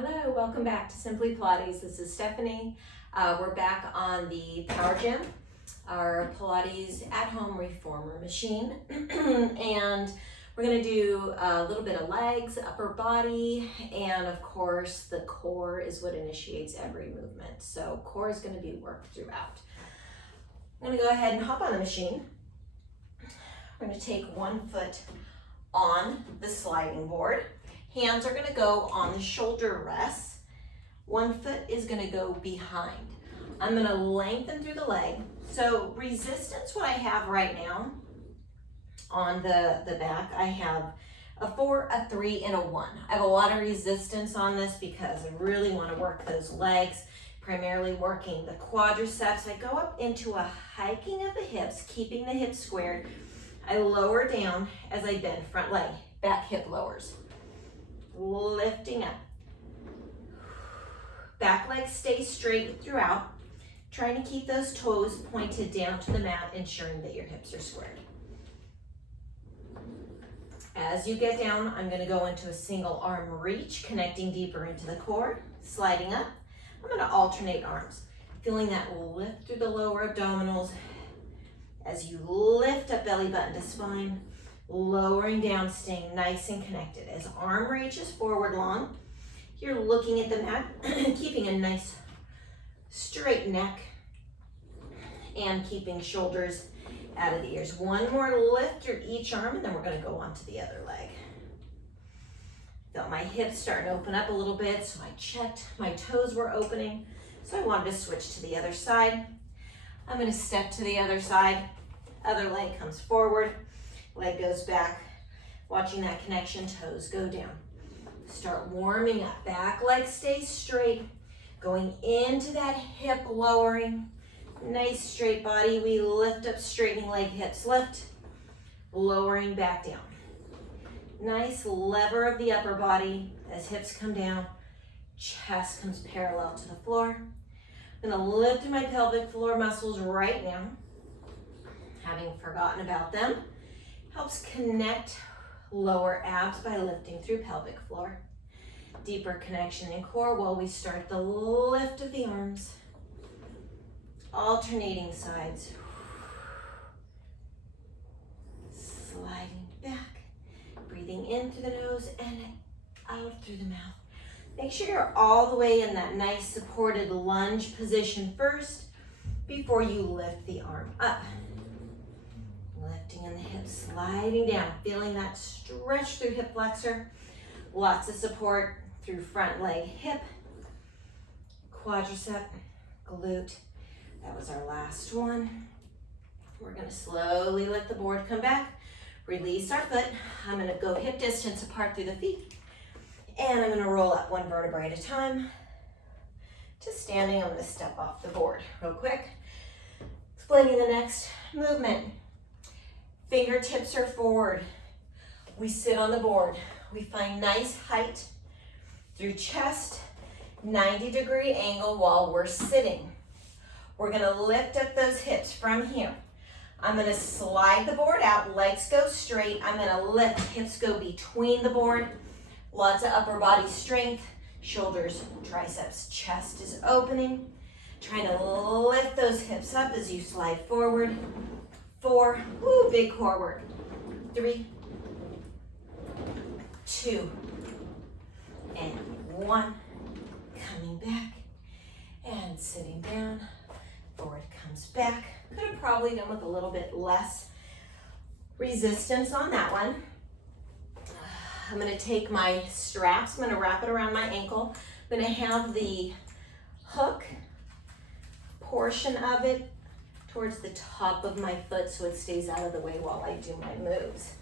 Hello, welcome back to Simply Pilates. This is Stephanie. We're back on the Power Gym, our Pilates at-home reformer machine. And we're gonna do a little bit of legs, upper body, and of course the core is what initiates every movement. So core is gonna be worked throughout. I'm gonna go ahead and hop on the machine. We're gonna take one foot on the sliding board. Hands are gonna go on the shoulder rests. One foot is gonna go behind. I'm gonna lengthen through the leg. So resistance, what I have right now on the back, I have a 4, a 3, and a 1. I have a lot of resistance on this because I really wanna work those legs, primarily working the quadriceps. I go up into a hiking of the hips, keeping the hips squared. I lower down as I bend front leg, back hip lowers. Lifting up. Back leg stays straight throughout. Trying to keep those toes pointed down to the mat, ensuring that your hips are squared. As you get down, I'm going to go into a single arm reach, connecting deeper into the core, sliding up. I'm going to alternate arms, feeling that lift through the lower abdominals as you lift up belly button to spine. Lowering down, staying nice and connected. As arm reaches forward long, you're looking at the mat, keeping a nice straight neck and keeping shoulders out of the ears. One more lift through each arm, and then we're gonna go on to the other leg. Felt my hips starting to open up a little bit, so I checked my toes were opening, so I wanted to switch to the other side. I'm gonna step to the other side. Other leg comes forward. Leg goes back, watching that connection, toes go down. Start warming up, back leg stays straight, going into that hip lowering, nice straight body. We lift up, straightening leg, hips lift, lowering back down. Nice lever of the upper body as hips come down, chest comes parallel to the floor. I'm gonna lift my pelvic floor muscles right now, having forgotten about them. Helps connect lower abs by lifting through pelvic floor. Deeper connection in core while we start the lift of the arms. Alternating sides. Sliding back. Breathing in through the nose and out through the mouth. Make sure you're all the way in that nice supported lunge position first before you lift the arm up. Lifting in the hips, sliding down, feeling that stretch through hip flexor. Lots of support through front leg, hip, quadricep, glute. That was our last one. We're gonna slowly let the board come back, release our foot. I'm gonna go hip distance apart through the feet, and I'm gonna roll up one vertebrae at a time. To standing, I'm gonna step off the board real quick. Explaining the next movement. Fingertips are forward. We sit on the board. We find nice height through chest, 90-degree angle while we're sitting. We're gonna lift up those hips from here. I'm gonna slide the board out, legs go straight. I'm gonna lift, hips go between the board. Lots of upper body strength, shoulders, triceps, chest is opening. Trying to lift those hips up as you slide forward. 4, woo, big core work. 3, 2, and 1. Coming back and sitting down. Forward comes back. Could have probably done with a little bit less resistance on that one. I'm gonna take my straps, I'm gonna wrap it around my ankle. I'm gonna have the hook portion of it towards the top of my foot so it stays out of the way while I do my moves.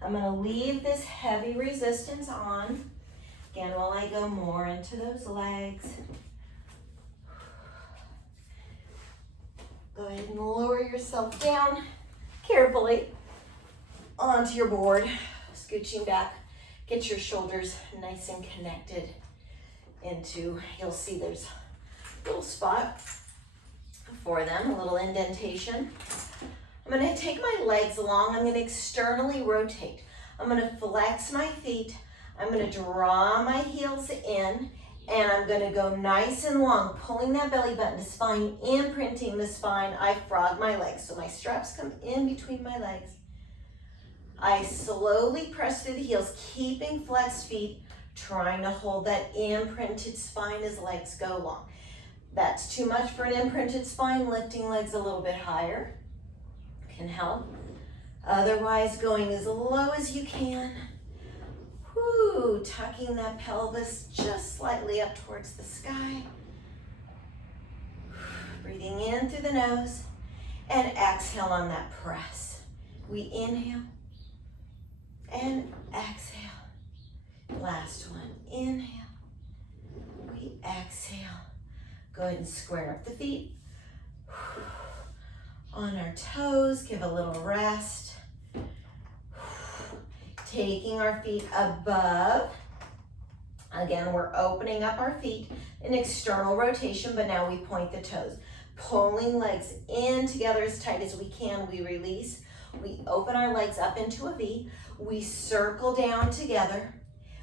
I'm gonna leave this heavy resistance on, again, while I go more into those legs. Go ahead and lower yourself down carefully onto your board, scooching back. Get your shoulders nice and connected into, you'll see there's a little spot for them, a little indentation. I'm gonna take my legs long, I'm gonna externally rotate. I'm gonna flex my feet, I'm gonna draw my heels in And I'm gonna go nice and long, pulling that belly button to spine, imprinting the spine. I frog my legs, so my straps come in between my legs. I slowly press through the heels, keeping flexed feet, trying to hold that imprinted spine as legs go long. That's too much for an imprinted spine. Lifting legs a little bit higher can help. Otherwise, going as low as you can. Whoo, tucking that pelvis just slightly up towards the sky. Breathing in through the nose and exhale on that press. We inhale and exhale. Last one, inhale. We exhale. Go ahead and square up the feet. On our toes, give a little rest. Taking our feet above. Again, we're opening up our feet in external rotation, but now we point the toes. Pulling legs in together as tight as we can, we release. We open our legs up into a V. We circle down together.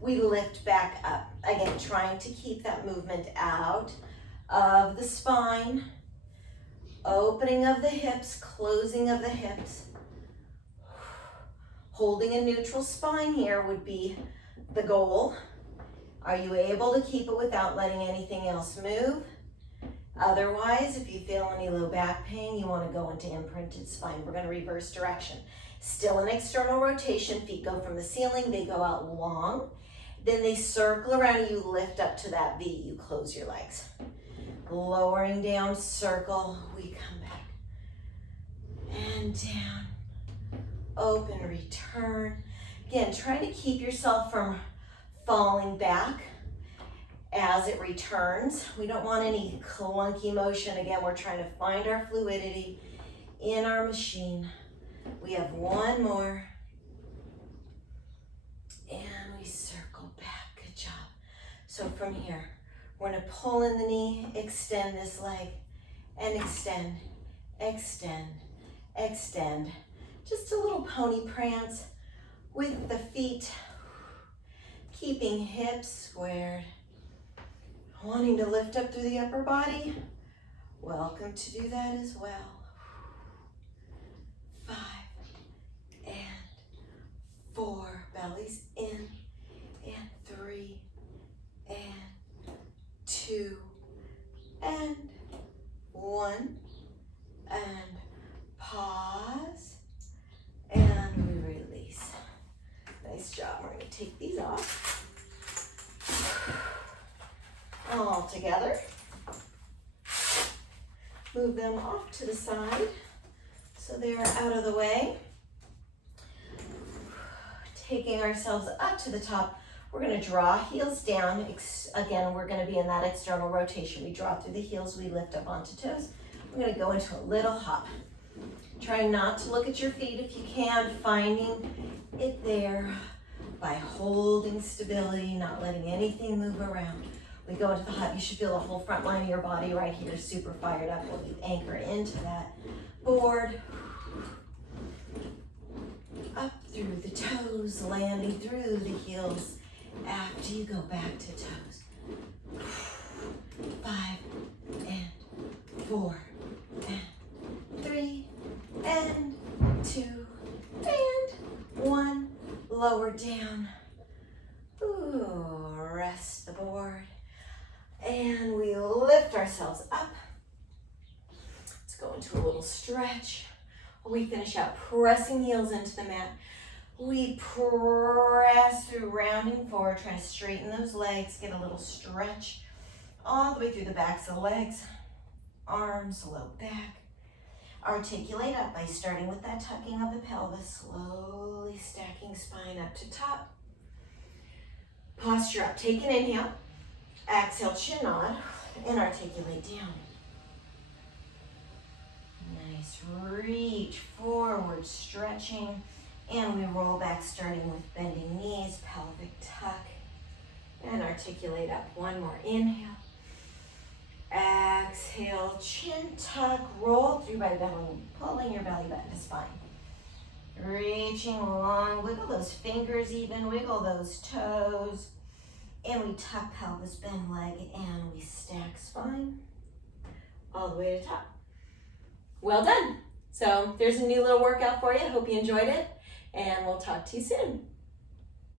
We lift back up. Again, trying to keep that movement out of the spine. Opening of the hips, closing of the hips. Holding a neutral spine here would be the goal. Are you able to keep it without letting anything else move? Otherwise, if you feel any low back pain, you want to go into imprinted spine. We're going to reverse direction. Still an external rotation. Feet go from the ceiling. They go out long. Then they circle around. You lift up to that V. You close your legs. Lowering down, circle. We come back. And down. Open, return. Again, try to keep yourself from falling back as it returns. We don't want any clunky motion. Again, we're trying to find our fluidity in our machine. We have one more. And we circle back. Good job. So from here, we're going to pull in the knee, extend this leg, and extend, extend, extend. Just a little pony prance with the feet, keeping hips squared. Wanting to lift up through the upper body? Welcome to do that as well. 5 and 4, bellies in, and 3 and 2 and 1 and pause. And we release. Nice job. We're going to take these off. All together. Move them off to the side so they are out of the way. Taking ourselves up to the top. We're going to draw heels down. Again, we're going to be in that external rotation. We draw through the heels. We lift up onto toes. We're going to go into a little hop. Try not to look at your feet if you can, finding it there by holding stability, not letting anything move around. We go into the hop. You should feel the whole front line of your body right here super fired up. We'll anchor into that board. Up through the toes, landing through the heels after you go back to toes. 5 and 4 and 3 and 2 and 1. Lower down. Ooh, rest the board. And we lift ourselves up. Let's go into a little stretch. We finish out pressing heels into the mat. We press through, rounding forward, trying to straighten those legs, get a little stretch all the way through the backs of the legs, arms, low back. Articulate up by starting with that tucking of the pelvis, slowly stacking spine up to top. Posture up, take an inhale, exhale, chin nod, and articulate down. Nice, reach forward, stretching, and we roll back starting with bending knees, pelvic tuck, and articulate up. One more, inhale. Exhale, chin tuck, roll through by belly, pulling your belly button to spine. Reaching long, wiggle those fingers even, wiggle those toes. And we tuck pelvis, bend leg, and we stack spine all the way to top. Well done. So there's a new little workout for you. Hope you enjoyed it, and we'll talk to you soon.